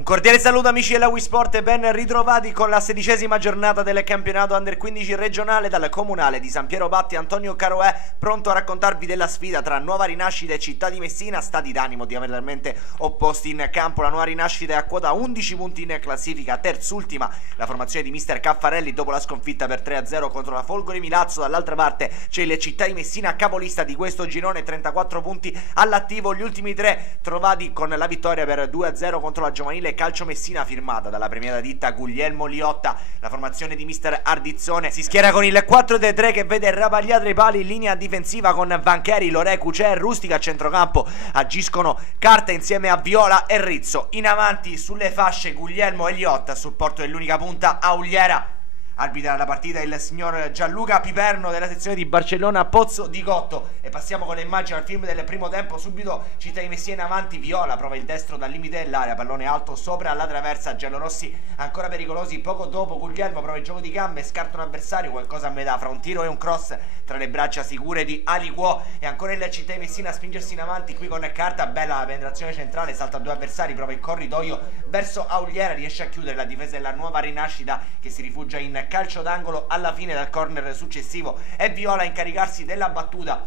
Un cordiale saluto amici della Wii Sport e ben ritrovati con la 16ª giornata del campionato Under 15 regionale dal comunale di San Piero Batti. Antonio Caroè pronto a raccontarvi della sfida tra Nuova Rinascita e Città di Messina, stati d'animo diametralmente opposti in campo. La Nuova Rinascita è a quota 11 punti in classifica, terzultima la formazione di mister Caffarelli dopo la sconfitta per 3-0 contro la Folgore Milazzo. Dall'altra parte c'è il Città di Messina, capolista di questo girone, 34 punti all'attivo, gli ultimi tre trovati con la vittoria per 2-0 contro la Giovanile Calcio Messina firmata dalla premiata ditta Guglielmo Liotta. La formazione di mister Ardizzone si schiera con il 4-3 che vede Rapaglià tra i pali in linea difensiva con Vancheri, Lorè, Cucè e Rustica. A centrocampo agiscono Carta insieme a Viola e Rizzo. In avanti sulle fasce Guglielmo e Liotta, a supporto dell'unica punta Auliera. Arbitra la partita il signor Gianluca Piperno della sezione di Barcellona Pozzo di Gotto. E passiamo con le immagini al film del primo tempo. Subito Città di Messina in avanti, Viola prova il destro dal limite dell'area, pallone alto sopra la traversa, giallorossi ancora pericolosi. Poco dopo Guglielmo prova il gioco di gambe, scarta un avversario, qualcosa a metà fra un tiro e un cross tra le braccia sicure di Aliquò. E ancora il Città di Messina a spingersi in avanti qui con Carta, bella la penetrazione centrale, salta due avversari, prova il corridoio verso Auliera, riesce a chiudere la difesa della Nuova Rinascita che si rifugia in calcio d'angolo alla fine del corner successivo. È Viola a incaricarsi della battuta.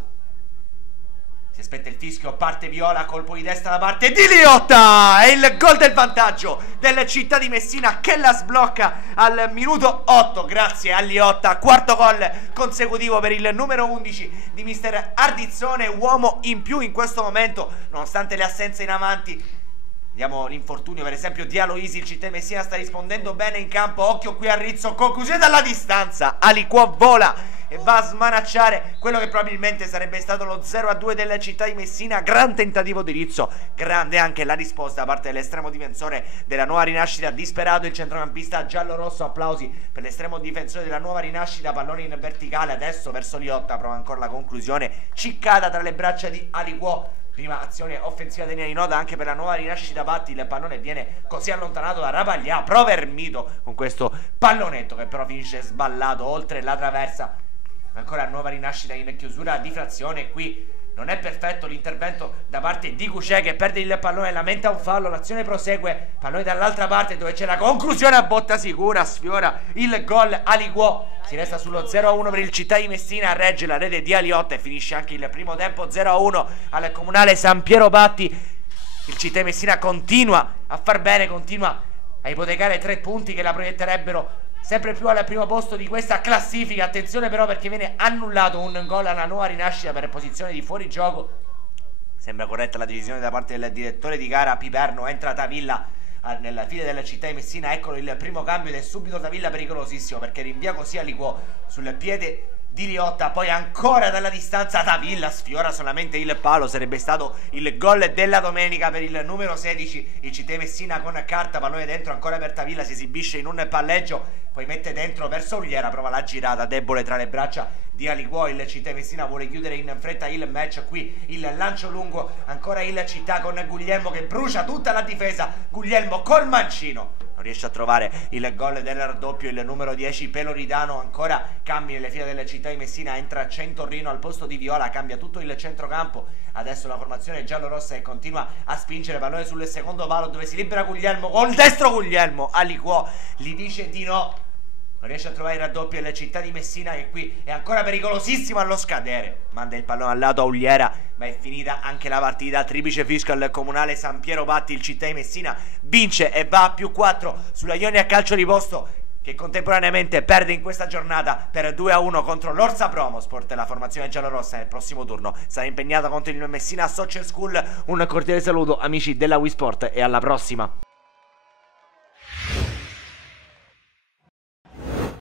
Si aspetta il fischio, parte Viola, colpo di testa da parte di Liotta e il gol del vantaggio del Città di Messina che la sblocca al minuto 8 grazie a Liotta. Quarto gol consecutivo per il numero 11 di mister Ardizzone, uomo in più in questo momento nonostante le assenze in avanti. Vediamo l'infortunio per esempio di Aloisi. Il Città di Messina sta rispondendo bene in campo, occhio qui a Rizzo, conclusione dalla distanza, Aliquò vola e va a smanacciare quello che probabilmente sarebbe stato lo 0-2 della Città di Messina. Gran tentativo di Rizzo, grande anche la risposta da parte dell'estremo difensore della Nuova Rinascita, disperato il centrocampista giallo-rosso. Applausi per l'estremo difensore della Nuova Rinascita, pallone in verticale adesso verso Liotta, prova ancora la conclusione, ciccata tra le braccia di Aliquò. Prima azione offensiva degna di nota anche per la Nuova Rinascita Batti, il pallone viene così allontanato da Rapaglià, prova Ermito con questo pallonetto che però finisce sballato oltre la traversa. Ancora Nuova Rinascita in chiusura di frazione, qui non è perfetto l'intervento da parte di Cucè che perde il pallone, lamenta un fallo, l'azione prosegue, pallone dall'altra parte dove c'è la conclusione a botta sicura, sfiora il gol Aliquò. Si resta sullo 0-1 per il Città di Messina, regge la rete di Aliotta e finisce anche il primo tempo 0-1 al comunale San Piero Batti. Il Città di Messina continua a far bene, continua a ipotecare 3 punti che la proietterebbero sempre più al primo posto di questa classifica. Attenzione però perché viene annullato un gol alla Nuova Rinascita per posizione di fuorigioco. Sembra corretta la decisione da parte del direttore di gara Piperno. Entra Tavilla nella fila della Città di Messina, eccolo il primo cambio ed è subito Tavilla pericolosissimo perché rinvia così Aliquò sul piede di Liotta, poi ancora dalla distanza Tavilla sfiora solamente il palo, sarebbe stato il gol della domenica per il numero 16. Il Città di Messina con Carta, pallone dentro ancora per Tavilla, si esibisce in un palleggio, poi mette dentro verso Auliera, prova la girata debole tra le braccia di Aliquò. Il Città di Messina vuole chiudere in fretta il match, qui il lancio lungo, ancora il Città con Guglielmo che brucia tutta la difesa, Guglielmo col mancino non riesce a trovare il gol del raddoppio. Il numero 10 Peloridano ancora cambia nelle file della Città di Messina, entra Centorrino al posto di Viola, cambia tutto il centrocampo, adesso la formazione giallorossa e continua a spingere, pallone sul secondo palo dove si libera Guglielmo, col destro Guglielmo, Aliquò gli dice di no, non riesce a trovare il raddoppio della Città di Messina che qui è ancora pericolosissimo allo scadere, manda il pallone al lato a Auliera, ma è finita anche la partita. Triplice fischio al comunale San Piero Batti, il Città di Messina vince e va a +4 sulla Ionia Calcio di Posto che contemporaneamente perde in questa giornata per 2-1 contro l'Orsa Promosport. La formazione giallorossa nel prossimo turno sarà impegnata contro il Messina Soccer School. Un cordiale saluto amici della Wii Sport e alla prossima.